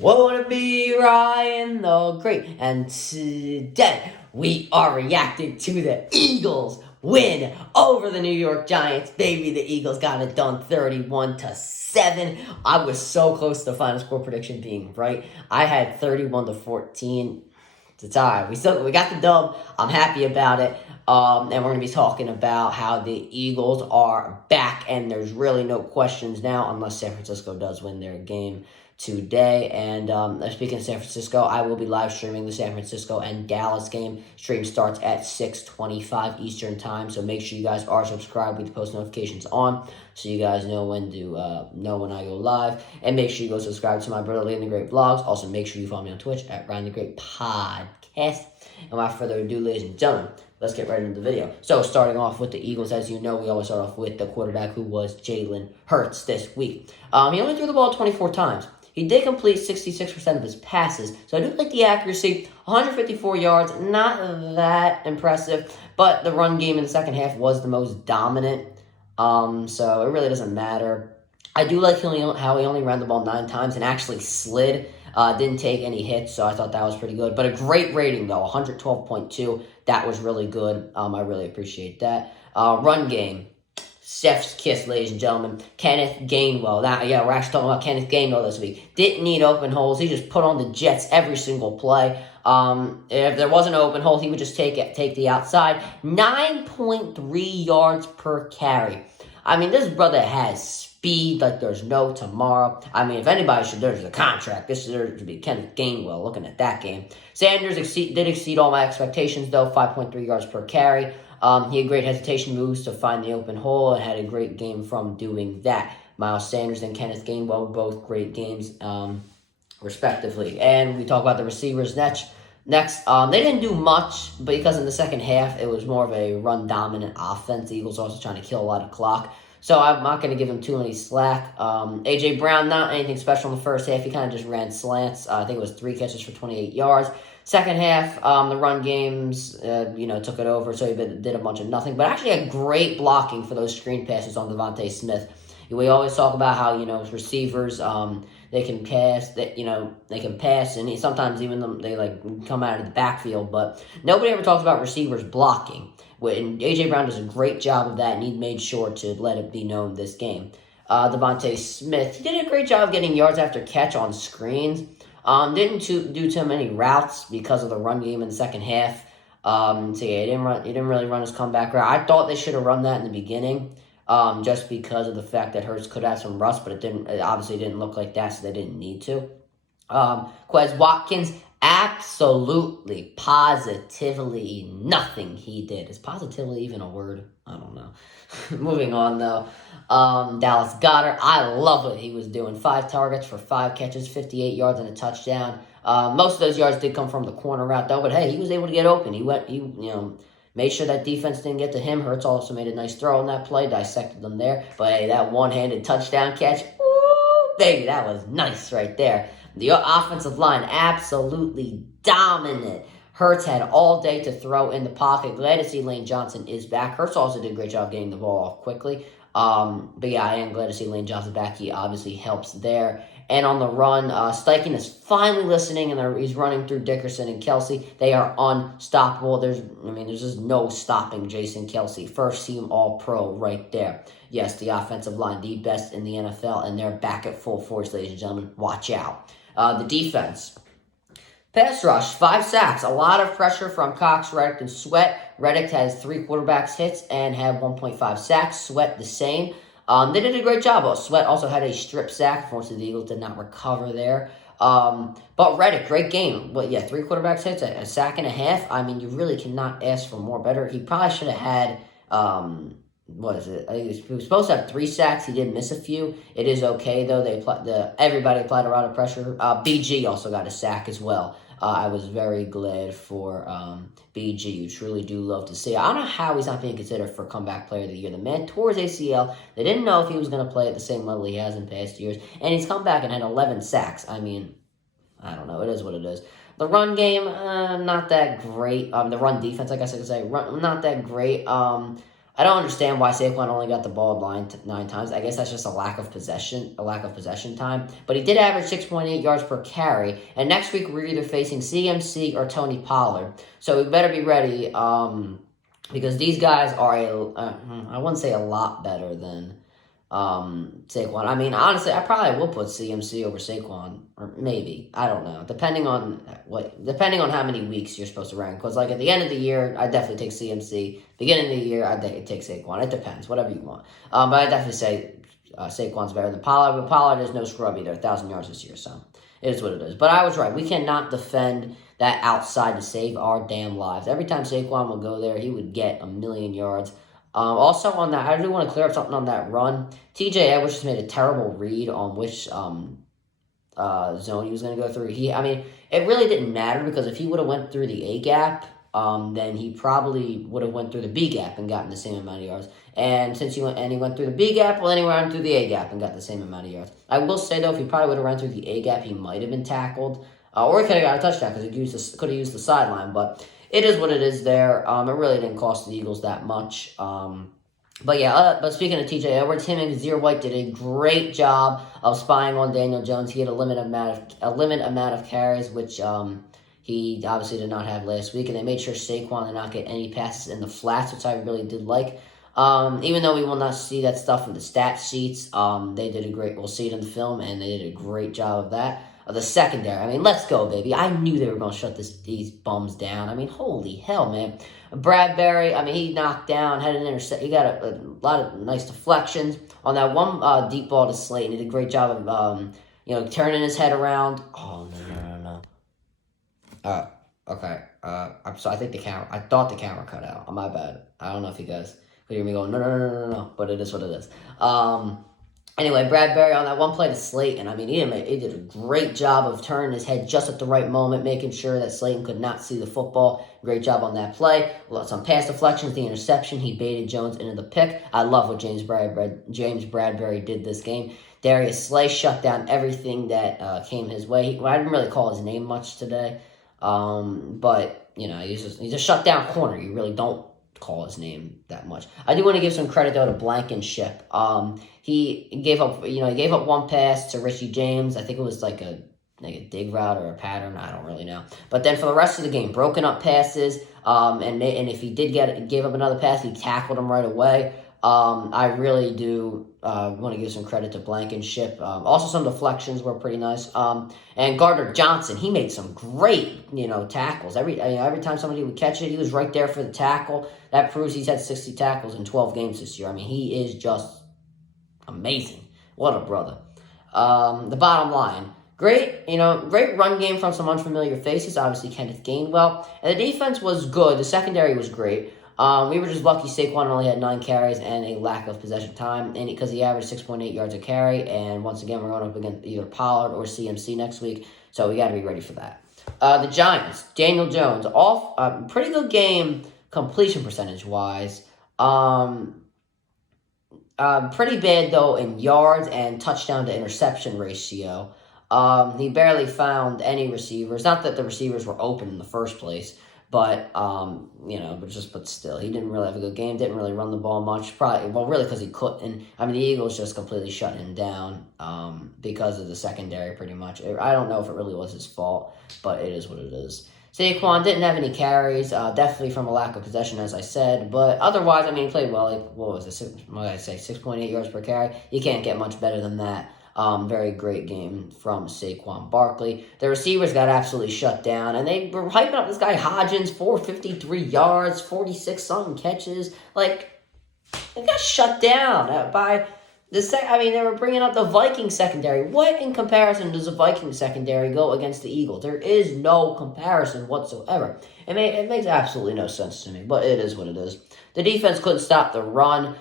Wanna be Ryan the Great, and today we are reacting to the Eagles win over the New York Giants. Baby, the Eagles got it done 31-7. I was so close to the final score prediction being right. I had 31-14 to tie. We got the dub. I'm happy about it. And we're gonna be talking about how the Eagles are back, and there's really no questions now, unless San Francisco does win their game today. And speaking of San Francisco, I will be live streaming the San Francisco and Dallas game. Stream starts at 6:25 Eastern time, so make sure you guys are subscribed with the post notifications on, so you guys know when I go live. And make sure you go subscribe to my brother Lee and the Great Vlogs. Also, make sure you follow me on Twitch at Ryan the Great Podcast. And without further ado, ladies and gentlemen, let's get right into the video. So, starting off with the Eagles, as you know, we always start off with the quarterback, who was Jalen Hurts this week. He only threw the ball 24 times. He did complete 66% of his passes, so I do like the accuracy. 154 yards, not that impressive, but the run game in the second half was the most dominant, so it really doesn't matter. I do like how he only ran the ball 9 times and actually slid. Didn't take any hits, so I thought that was pretty good. But a great rating, though, 112.2. That was really good. I really appreciate that. Run game. Chef's kiss, ladies and gentlemen. Kenneth Gainwell. We're actually talking about Kenneth Gainwell this week. Didn't need open holes. He just put on the Jets every single play. If there was an open hole, he would just take the outside. 9.3 yards per carry. I mean, this brother has speed like there's no tomorrow. I mean, if anybody should, there's a contract. This should be Kenneth Gainwell looking at that game. Sanders did exceed all my expectations, though. 5.3 yards per carry. He had great hesitation moves to find the open hole and had a great game from doing that. Miles Sanders and Kenneth Gainwell, both great games, respectively. And we talk about the receivers next. They didn't do much because in the second half, it was more of a run-dominant offense. The Eagles also trying to kill a lot of clock. So I'm not going to give him too many slack. A.J. Brown, not anything special in the first half. He kind of just ran slants. I think it was 3 catches for 28 yards. Second half, the run games, took it over, so he did a bunch of nothing. But actually had great blocking for those screen passes on Devontae Smith. We always talk about how, receivers, they can pass, and sometimes even they come out of the backfield. But nobody ever talks about receivers blocking. And A.J. Brown does a great job of that, and he made sure to let it be known this game. Devontae Smith, he did a great job getting yards after catch on screens. Didn't do too many routes because of the run game in the second half. He didn't really run his comeback route. I thought they should have run that in the beginning, just because of the fact that Hurts could have some rust, but it obviously didn't look like that, so they didn't need to. Quez Watkins, absolutely, positively nothing he did. Is positively even a word? I don't know. Moving on, though. Dallas Goedert, I love what he was doing. 5 targets for 5 catches, 58 yards and a touchdown. Most of those yards did come from the corner route, though, but hey, he was able to get open. He made sure that defense didn't get to him. Hurts also made a nice throw on that play, dissected them there. But hey, that one-handed touchdown catch, ooh, baby, that was nice right there. The offensive line, absolutely dominant. Hurts had all day to throw in the pocket. Glad to see Lane Johnson is back. Hurts also did a great job getting the ball off quickly. But yeah, I am glad to see Lane Johnson back. He obviously helps there. And on the run, Steichen is finally listening, and he's running through Dickerson and Kelsey. They are unstoppable. There's just no stopping Jason Kelsey. First team All-Pro right there. Yes, the offensive line, the best in the NFL, and they're back at full force, ladies and gentlemen. Watch out. The defense. Pass rush, 5 sacks. A lot of pressure from Cox, Reddick, and Sweat. Reddick has 3 quarterbacks hits and had 1.5 sacks. Sweat the same. They did a great job. Sweat also had a strip sack. Unfortunately, the Eagles did not recover there. But Reddick, great game. 3 quarterbacks hits, a sack and a half. I mean, you really cannot ask for more better. He probably should have had, what is it? I think he was supposed to have 3 sacks. He did miss a few. It is okay, though. Everybody applied a lot of pressure. BG also got a sack as well. I was very glad for BG. You truly do love to see it. I don't know how he's not being considered for Comeback Player of the Year. The man tore his ACL. They didn't know if he was going to play at the same level he has in past years. And he's come back and had 11 sacks. I mean, I don't know. It is what it is. The run game, not that great. The run defense, I guess I could say, not that great. I don't understand why Saquon only got the ball nine times. I guess that's just a lack of possession time. But he did average 6.8 yards per carry. And next week we're either facing CMC or Tony Pollard. So we better be ready because these guys are I wouldn't say a lot better than Saquon. I mean, honestly, I probably will put CMC over Saquon, or maybe, I don't know, depending on how many weeks you're supposed to rank. Because like at the end of the year, I definitely take CMC. Beginning of the year, I take Saquon. It depends, whatever you want. But I definitely say Saquon's better than Pollard. But Pollard is no scrub either, 1,000 yards this year, so it is what it is. But I was right. We cannot defend that outside to save our damn lives. Every time Saquon would go there, he would get 1,000,000 yards. Also on that, I do want to clear up something on that run. TJ Edwards just made a terrible read on which zone he was going to go through. It really didn't matter because if he would have went through the A gap, then he probably would have went through the B gap and gotten the same amount of yards. And since he went through the B gap, well, then he ran through the A gap and got the same amount of yards. I will say though, if he probably would have run through the A gap, he might have been tackled, or he could have got a touchdown because he could have used the sideline, but. It is what it is there. It really didn't cost the Eagles that much. But speaking of TJ Edwards, him and Kazir White did a great job of spying on Daniel Jones. He had a limit amount of carries, which he obviously did not have last week. And they made sure Saquon did not get any passes in the flats, which I really did like. Even though we will not see that stuff in the stat sheets, we'll see it in the film, and they did a great job of that. The secondary, let's go, baby. I knew they were going to shut these bums down. Holy hell, man. Bradbury, he knocked down, had an intercept. He got a lot of nice deflections. On that one deep ball to Slayton, he did a great job of, turning his head around. Oh, no. Okay. I'm sorry. I thought the camera cut out. My bad. I don't know if you guys could hear me going, no. But it is what it is. Anyway, Bradbury on that one play to Slayton, he did a great job of turning his head just at the right moment, making sure that Slayton could not see the football. Great job on that play. Some pass deflections, the interception. He baited Jones into the pick. I love what James Bradbury did this game. Darius Slay shut down everything that came his way. I didn't really call his name much today, but he's a shutdown corner. You really don't call his name that much. I do want to give some credit though to Blankenship. He gave up one pass to Richie James. I think it was like a dig route or a pattern. I don't really know. But then for the rest of the game, broken up passes. And if he gave up another pass, he tackled him right away. I really do want to give some credit to Blankenship. Also, some deflections were pretty nice. And Gardner Johnson, he made some great, tackles. Every time somebody would catch it, he was right there for the tackle. That proves he's had 60 tackles in 12 games this year. He is just amazing. What a brother. The bottom line, great run game from some unfamiliar faces. Obviously, Kenneth Gainwell. And the defense was good. The secondary was great. We were just lucky Saquon only had 9 carries and a lack of possession time, and because he averaged 6.8 yards a carry. And once again, we're going up against either Pollard or CMC next week, so we got to be ready for that. The Giants, Daniel Jones, pretty good game completion percentage wise. Pretty bad though in yards and touchdown to interception ratio. He barely found any receivers. Not that the receivers were open in the first place. But, but still, he didn't really have a good game, didn't really run the ball much, really because he couldn't. The Eagles just completely shut him down because of the secondary, pretty much. I don't know if it really was his fault, but it is what it is. Saquon didn't have any carries, definitely from a lack of possession, as I said, but otherwise, he played well. 6.8 yards per carry. You can't get much better than that. Very great game from Saquon Barkley. The receivers got absolutely shut down, and they were hyping up this guy Hodgins, 453 yards, 46-something catches. They got shut down by the they were bringing up the Viking secondary. What in comparison does the Viking secondary go against the Eagles? There is no comparison whatsoever. It makes absolutely no sense to me, but it is what it is. The defense couldn't stop the run.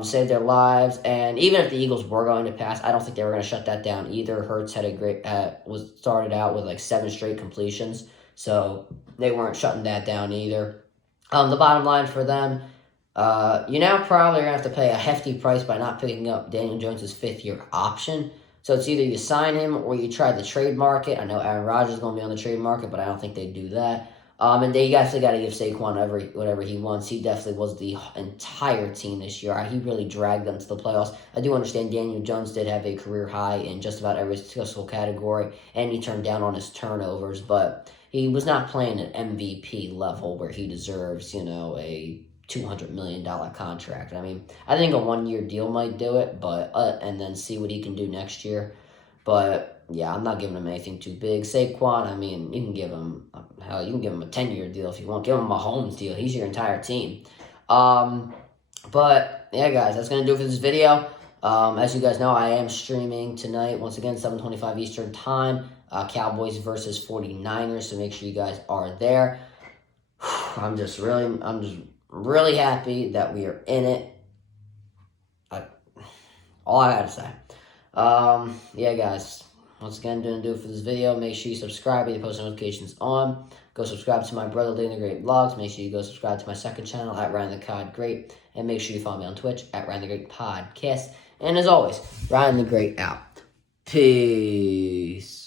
Saved their lives, and even if the Eagles were going to pass, I don't think they were going to shut that down either. Hurts had started out with 7 straight completions, so they weren't shutting that down either. The bottom line for them, you now probably are going to have to pay a hefty price by not picking up Daniel Jones' 5th-year option. So it's either you sign him or you try the trade market. I know Aaron Rodgers is going to be on the trade market, but I don't think they'd do that. And they actually got to give Saquon whatever he wants. He definitely was the entire team this year. He really dragged them to the playoffs. I do understand Daniel Jones did have a career high in just about every statistical category, and he turned down on his turnovers, but he was not playing at MVP level where he deserves, a $200 million contract. I mean, I think a 1-year deal might do it, but and then see what he can do next year. But yeah, I'm not giving him anything too big. Saquon, I mean, you can give him a 10-year deal if you want. Give him a Mahomes deal. He's your entire team. But yeah, guys, that's gonna do it for this video. As you guys know, I am streaming tonight once again, 7:25 Eastern time. Cowboys versus 49ers. So make sure you guys are there. I'm just really happy that we are in it. All I gotta say. Yeah, guys. Once again, gonna do it for this video. Make sure you subscribe, get the post notifications on. Go subscribe to my brother Living the Great Vlogs. Make sure you go subscribe to my second channel at Ryan the Cod Great. And make sure you follow me on Twitch at Ryan the Great Podcast. And as always, Ryan the Great out. Peace.